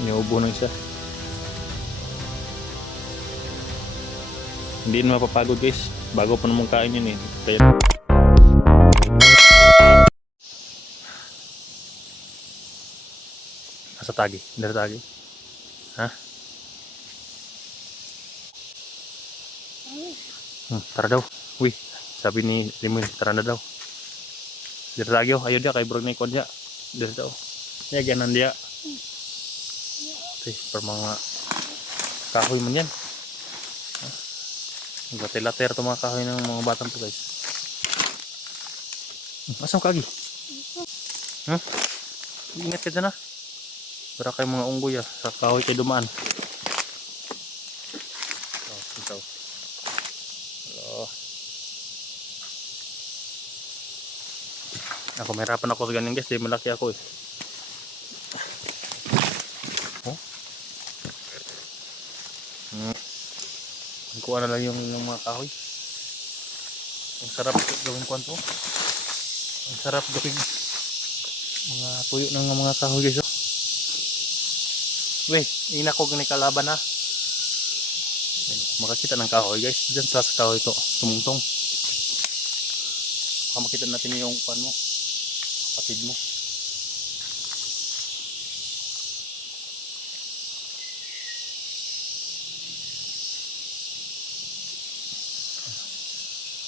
Inuubo ng isa. Hindi na mapapagod guys. Bago pa naman kain yun eh. Kaya... Nasa tagi. Dari tagi. Ha? Tara daw. Uy. Sabi ni Limon, tara na daw. Dari tagi oh. Ayaw dia. Kay bro na ikon dia. Dari daw. Yan ganan dia. Per mga kahoy man yan. Later-later ito mga kahoy ng mga batang to guys. Asam kagi? Ha? Ingat ka dyan ha. Para kayo mga unggoy sa kahoy kayo dumaan. Ito. Hello. Ako mahirapan ako sa ganyan guys. Dahil malaki ako eh. Kuha na lang yung mga kahoy. Ang sarap gawin kuhan to. Ang sarap gawin mga tuyo ng mga kahoy guys. Weh, ina ko gani kalaban ha. Makakita ng kahoy guys. Diyan sa kahoy to. Tumungtong. Baka makita natin yung kuhan mo. Kapatid mo.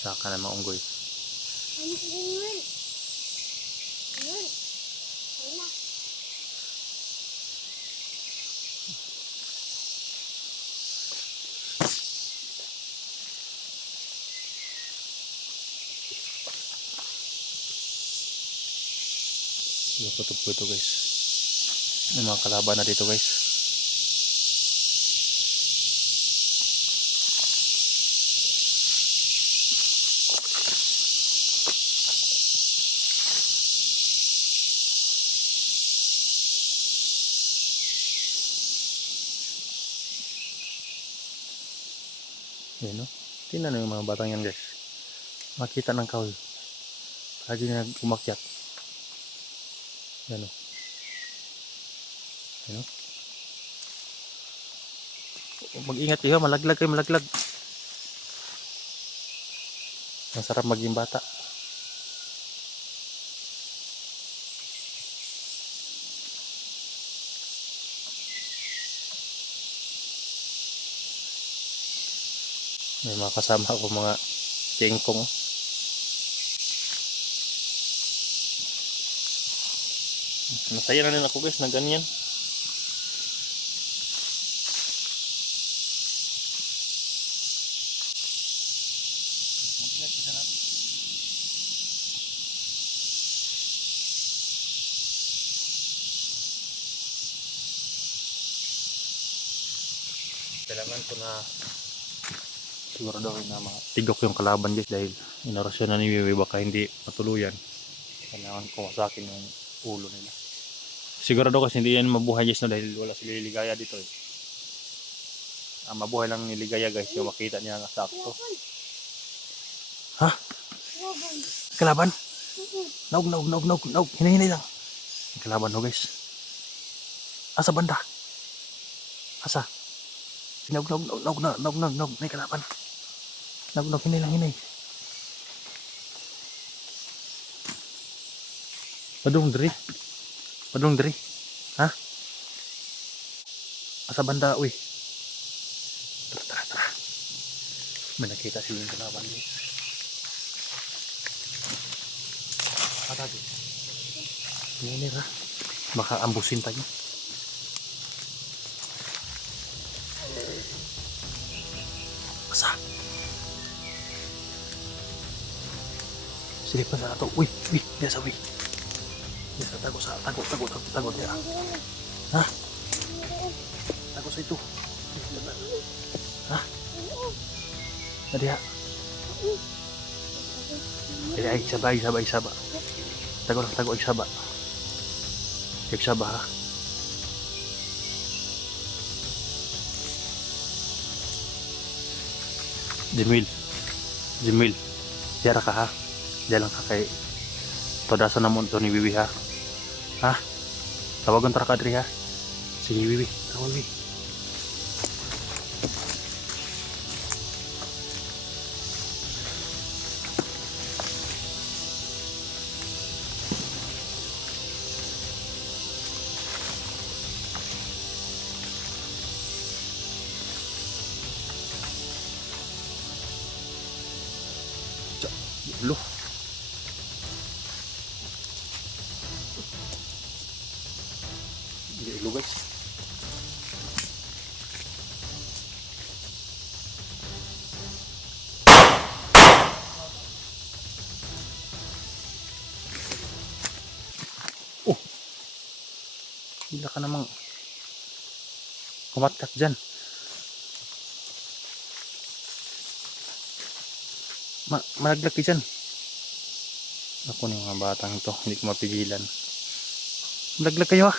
Saka na maunggoy. Puto guys. May mga kalaban na dito guys. Yan no. Tingnan yung mga batang yan guys. Makita ng kahoy. Lagi na umakyat. Yan o. Yan o. Mag-ingat kayo, malaglag kayo, malaglag. Ang sarap maging bata. May mga kasama ako mga tingkong. Masaya na rin ako guys na ganyan. Kailangan ko na siguro daw na tigok yung kalaban guys dahil inarasyon na ni Wiwi baka hindi matuluyan. Kailangan ko sa akin yung ulo nila. Siguro daw kasi hindi yan mabuhay guys no dahil wala sila ligaya dito eh. Mabuhay lang niligaya guys yung makita niya nga sakto. Ha? Kalaban? Naug. Hinay lang. Kalaban no guys. Asa banda? Asa? Naug. May kalaban. Naug, hinay. Padung diri. Ha? Asa banda, uy. Tara. May nakita si yung kalaban guys. Atagi. Ini ra. Baka ambusin tayo. Asa? Silip pa sa ato. Uy, dia sa uy. Dia tago dia. Hah? Tago sa itu. Hah? Tadi ya. Ay, sabay. Tago saba. Saba ha. Jimil. Diara ka ha. Diyan lang ka kay Todasan naman to ni Bibi ha. Ha? Tawagan tara ka diri ha. Sige, Wiwi. Tara, Wiwi. Lo. Ilo guys. Oh. Gila ka namang kumatkat dyan. Malaglag ka dyan. Ako ng mga batang to, hindi ko mapigilan. Malaglag kayo ah.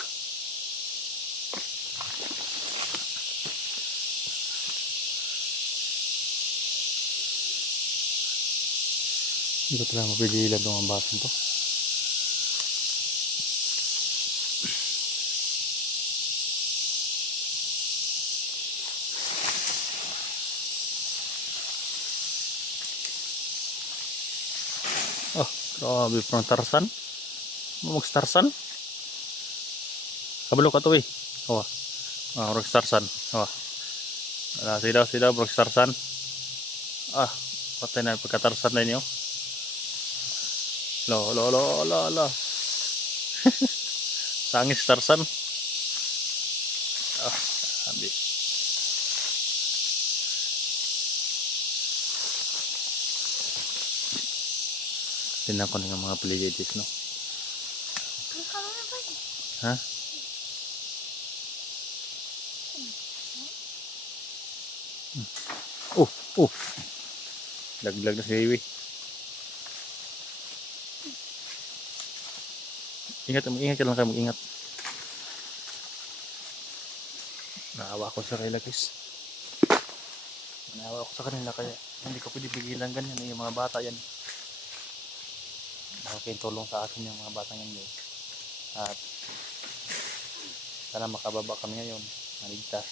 Hindi ko talaga mapigilan itong mga batang to. Oh, grabe pang Tarzan. Mag-Tarzan. Kabalo ka to eh. Oh. Ah, Tarzan. Oh. Wala sila Tarzan. Ah, patay na pagka-Tarzan na niyo. Lo. Sangis Tarzan. Ah, sabi. Tingnan ko ng mga paligitis, no? Ha? Oh. Laglag na si Wiwi. Ingat ka lang kayo, mag-ingat. Naawa ko sa kanila guys. Naawa ko sa kanila kaya hindi ko pwede pigilan ganyan. Yung mga bata yan. Okay, tulong sa akin yung mga bata yan guys. At sana makababa kami ngayon. Maligtas.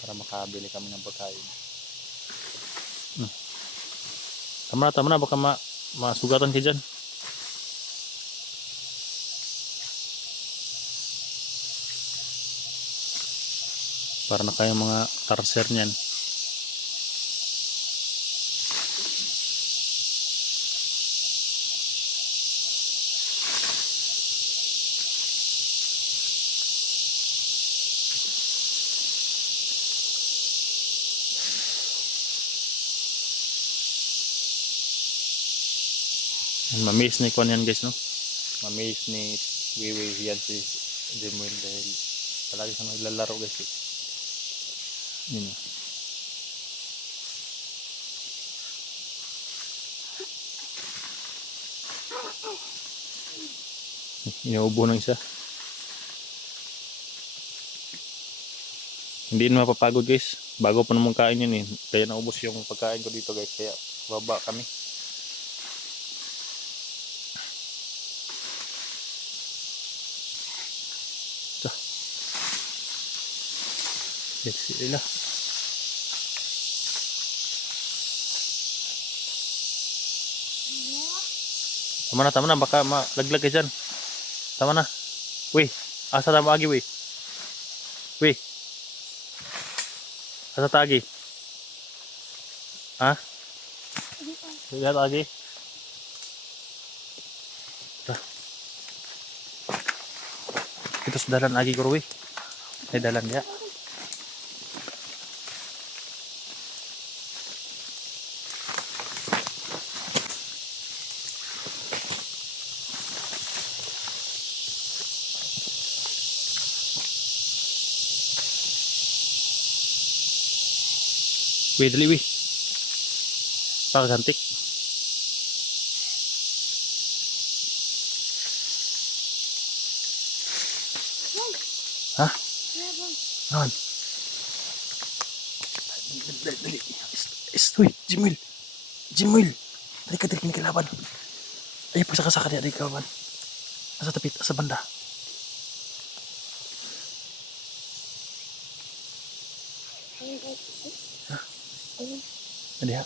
Para makabili kami ng pagkain. Tama na. Baka masugatan kayo dyan. Para na kayong mga tarser niyan. Mamiss ni Kwan yan guys, no? Mamiss ni Wiwi yan si Jemuel dahil palagi sa naglalaro guys eh. Yun. Inuubo ng isa. Hindi na mapapagod guys. Bago pa naman kain yun eh. Kaya naubos yung pagkain ko dito guys. Kaya baba kami. Ito. Sila. Tama na. Baka malaglag ka dyan. Tama na. Wih. Asa tama agi wih. Wih. Asa tagi. Ha? Lihat lagi. Itu sedalan lagi kurwi. Dalan ya. Wih, dali wih. Pakagantik. Hah? Naon? Dali. Wih, Jimwil. Dali ka kinikilaban. Ayo pagsaka-saka dia di kawan. Asa tapit, asa banda. Ayun. Hindi ha.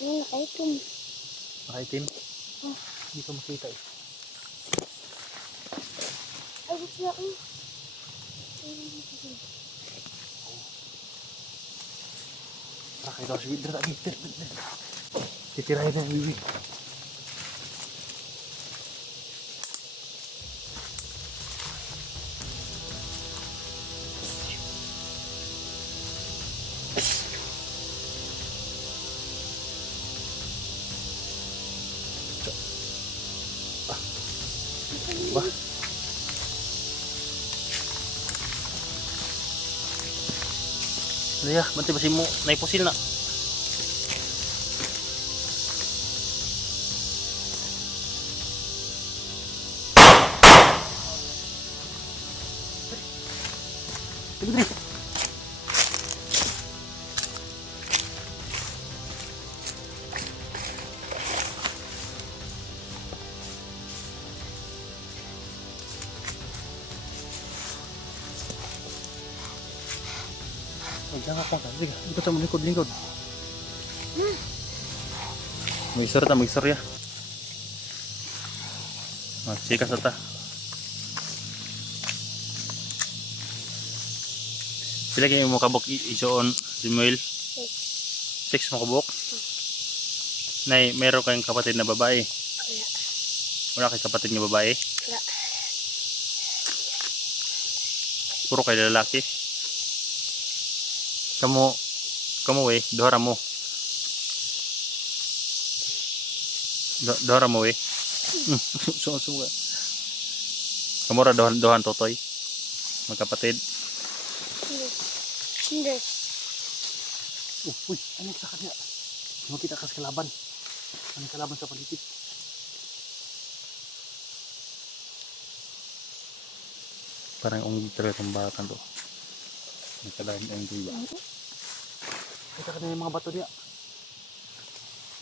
Ayun, nakaitim. Nakaitim. Oh. Hindi ko makita eh. Ay, gusto ako. Tara kayo daw si Widra. Titirahin na yung Wiwi. Ba? Ano ya? Bantay ba si mo? Naipusil na. Dali. Ay, jangan pa ka. Sige, ikot sa lingkod. Mag-isar ya. Sikas ata. Pila kayo mo kabok isoon, Samuel? 6 mo kabok? Nay, meron kayong kapatid na babae? Wala. Wala kayong kapatid na babae? Wala. Puro kayo lalaki? Kamu dohara mo. Dohara mo Suka. Kamu ra dohan totoy? Magkapatid? Hindi. Uy, ano sa kanya? Makita kas kalaban. Ano kalaban sa paligid? Parang unggi talaga itong batan to. Nagkalahin ang tuba. Kita ka na yung mga bato niya.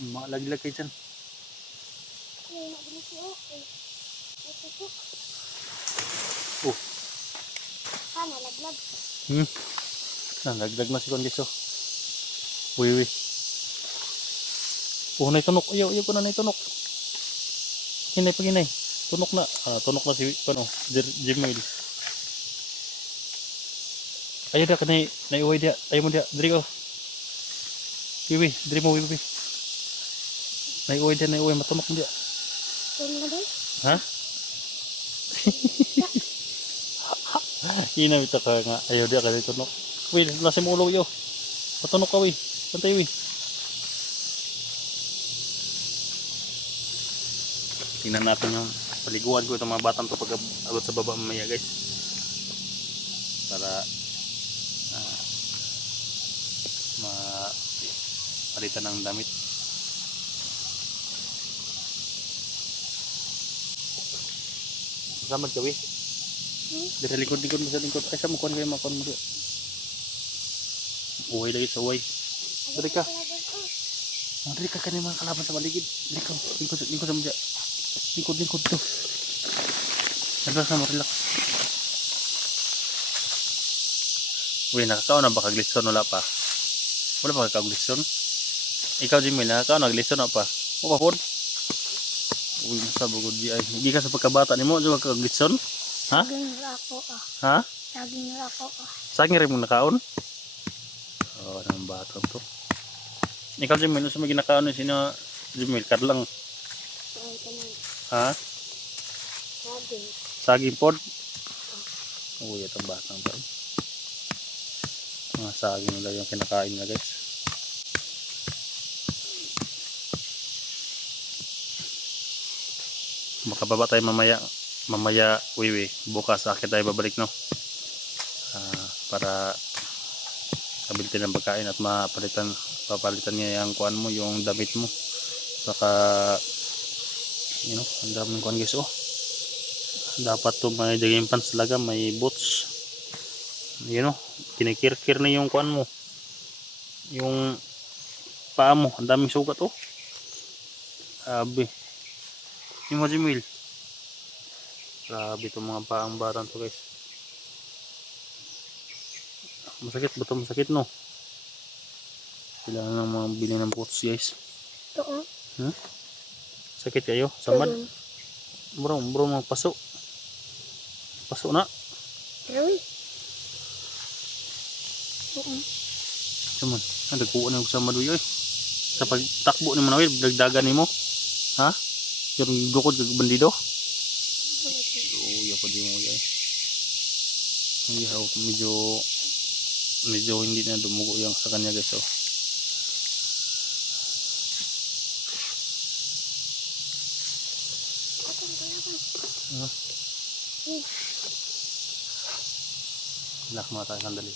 Mga laglag kayo dyan. Ay, nabilis ko. Ay, tutok. Oh. Sana, laglag. Laglag na si Kondiso. Uy. Oh, naitunok. Ayaw ko na naitunok. Paginay. Tunok na. Tunok na si Jimmy. Ayaw dia ka naiuwi dia. Ayaw mo dia. Diri ko. Wiwi. Diri mo wiwi. Naiuwi matunok mo dia. Tulong na doon? Ha? Hinamita ka nga. Ayaw dia ka naitunok. Uy, nasa mo ulo yo. Matunok ka wi. Pantay wi. Tingnan natin yung paliguan ko itong mga batang to pag abot sa baba mamaya guys. Para palitan ng damit. Samad ka wi. Dari likod mo sa lingkod. Ay sa mukon kayo makon mo. Uway lagi sa uway. Dari ka. Dari ka kanina mga kalaban sa paligid. Lingkod sa mga. Lingkod to. Relax na mo, relax. Uy, nakakaon na ba kag-listen? Wala pa. Wala pa kag-listen? Ikaw, Jimmy, nakakaon nag-listen na pa. O pa po? Uy, nasa bugod di ay. Hindi ka sa pagkabata ni mo, juga kag-listen? Ha? Saging rako ah. Ha? Saging rako ah. Saging rin mong nakaon? Oo, ng batang to. Ikaw, Jimmy, ano sa mga ginakaon ni sino? Jimmy, kadlang. Ay, kanang Ha? saging. Saging pod? Uy, itong batang to. Mga saging nila yung kinakain na guys. Makababa tayo mamaya wiwi. Bukas akit tayo babalik no. Para kabilitin ng pagkain at papalitan niya yung kuan mo, yung damit mo. Saka ang daming kuan guys dapat to may jogging pants talaga, may boots. Kinikirkir na yung kuan mo, yung paa mo, ang daming sugat grabe yung mga Jimil, grabe itong mga paang batang to guys. Masakit ba ito? Masakit no? Kailangan ng mga bili ng boots guys. Ito oh. Sakit kayo? Samad? Tulong. Bro mga paso. Paso na. Grabe. Oo. Saman. Nagkuha na yung samad uy. Sa pagtakbo ni Manuel, dagdagan ni mo. Ha? Yung dukod kag bandido. Uy, ako di mo uy. Medyo hindi na dumugo yung sa kanya guys oh. Relax muna tayo sandali.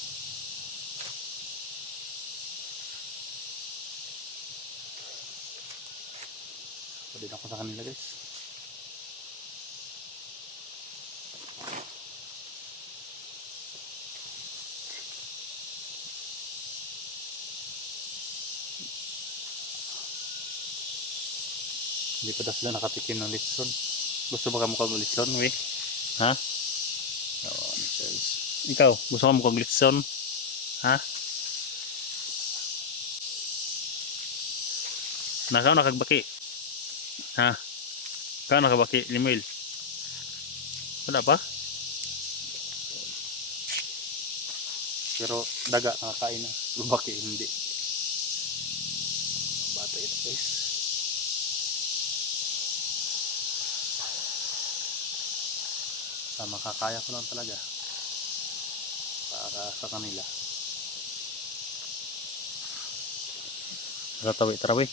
Pwede na ako sa kanila guys. Hindi pa daw sila nakatikim ng litson. Gusto ba ka mukhang litson, we? Ha? Oo, guys. Ikaw, gusto ka mukhang litson? Ha? Nakaw nakagbaki? Ha? Ikaw nakabaki, Limuel? Wala pa? Pero daga nakakain na. Lubaki hindi. Bata ito guys. Makakaya ko lang talaga para sa kanila. Tarawi.